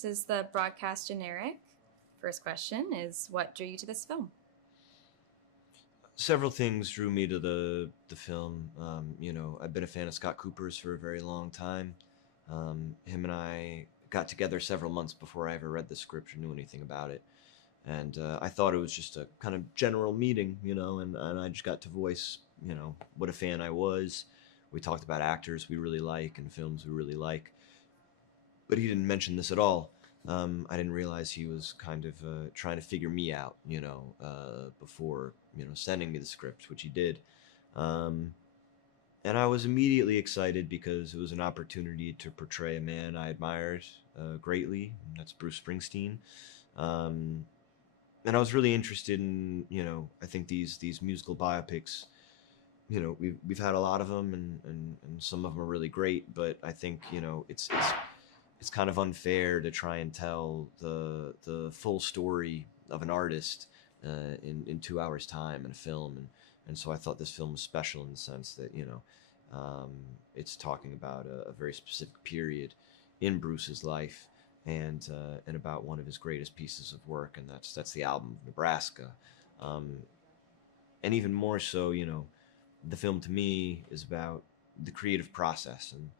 This is the broadcast generic. First question is, what drew you to this film? Several things drew me to the film. I've been a fan of Scott Cooper's for a very long time. Him and I got together several months before I ever read the script or knew anything about it. And I thought it was just a kind of general meeting, and I just got to voice, what a fan I was. We talked about actors we really like and films we really like, but he didn't mention this at all. I didn't realize he was kind of trying to figure me out, before sending me the script, which he did. Um, and I was immediately excited because it was an opportunity to portray a man I admired greatly. And that's Bruce Springsteen. Um, and I was really interested in, I think these musical biopics. We've had a lot of them, and some of them are really great. But I think it's kind of unfair to try and tell the full story of an artist in 2 hours time in a film, and so I thought this film was special in the sense that um, it's talking about a very specific period in Bruce's life, and about one of his greatest pieces of work, and that's the album of Nebraska. um, and even more so, the film to me is about the creative process, and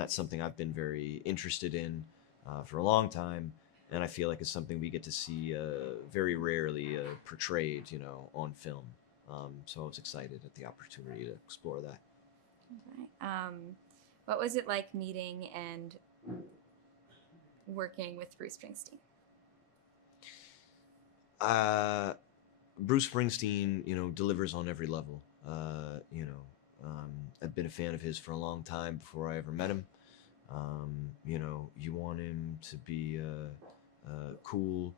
that's something I've been very interested in for a long time, and I feel like it's something we get to see very rarely portrayed, on film. So I was excited at the opportunity to explore that. Okay. What was it like meeting and working with Bruce Springsteen? Uh, Bruce Springsteen, delivers on every level. I've been a fan of his for a long time before I ever met him. You want him to be cool,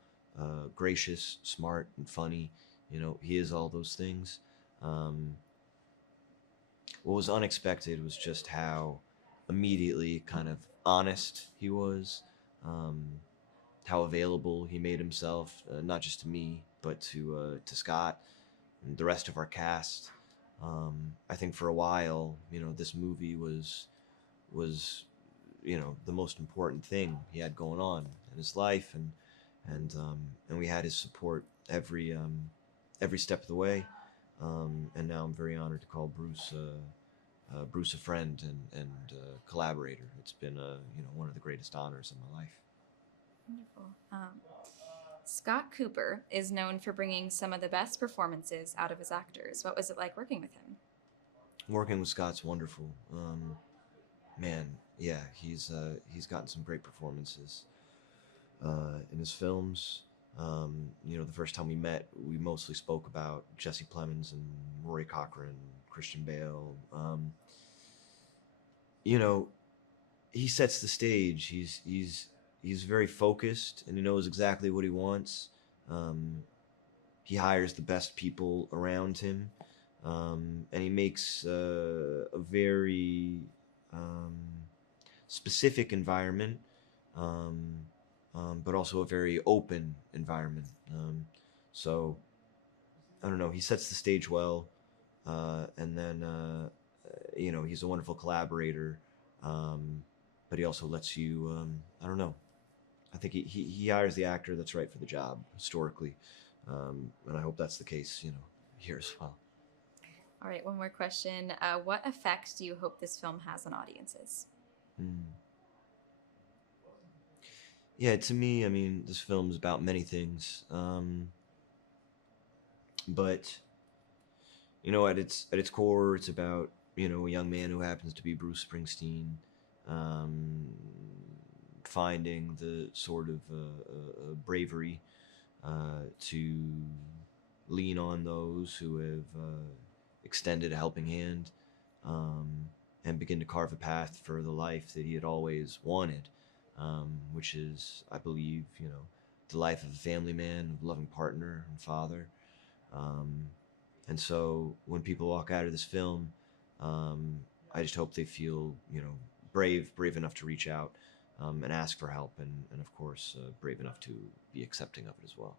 gracious, smart, and funny. He is all those things. Um, what was unexpected was just how immediately kind of honest he was, um, how available he made himself, not just to me, but to Scott and the rest of our cast. I think for a while, this movie was the most important thing he had going on in his life, and we had his support every step of the way. And now I'm very honored to call Bruce a friend and collaborator. It's been one of the greatest honors of my life. Wonderful. Scott Cooper is known for bringing some of the best performances out of his actors. What was it like working with him? Working with Scott's wonderful. Man, yeah, he's gotten some great performances in his films. The first time we met, we mostly spoke about Jesse Plemons and Rory Cochrane, Christian Bale. You know, he sets the stage. He's very focused, and he knows exactly what he wants. Um, he hires the best people around him, and he makes a very um, specific environment, um, but also a very open environment. So I don't know. He sets the stage well, and then he's a wonderful collaborator, um, but he also lets you. I don't know. I think he hires the actor that's right for the job historically, and I hope that's the case, here as well. All right, one more question. What effect do you hope this film has on audiences? Mm. Yeah, to me, I mean, this film is about many things, but at its core, it's about a young man who happens to be Bruce Springsteen, um, finding the sort of bravery to lean on those who have extended a helping hand, um, and begin to carve a path for the life that he had always wanted, which is, I believe, the life of a family man, a loving partner and father. Um, and so when people walk out of this film, um, I just hope they feel, brave enough to reach out and ask for help, and of course, brave enough to be accepting of it as well.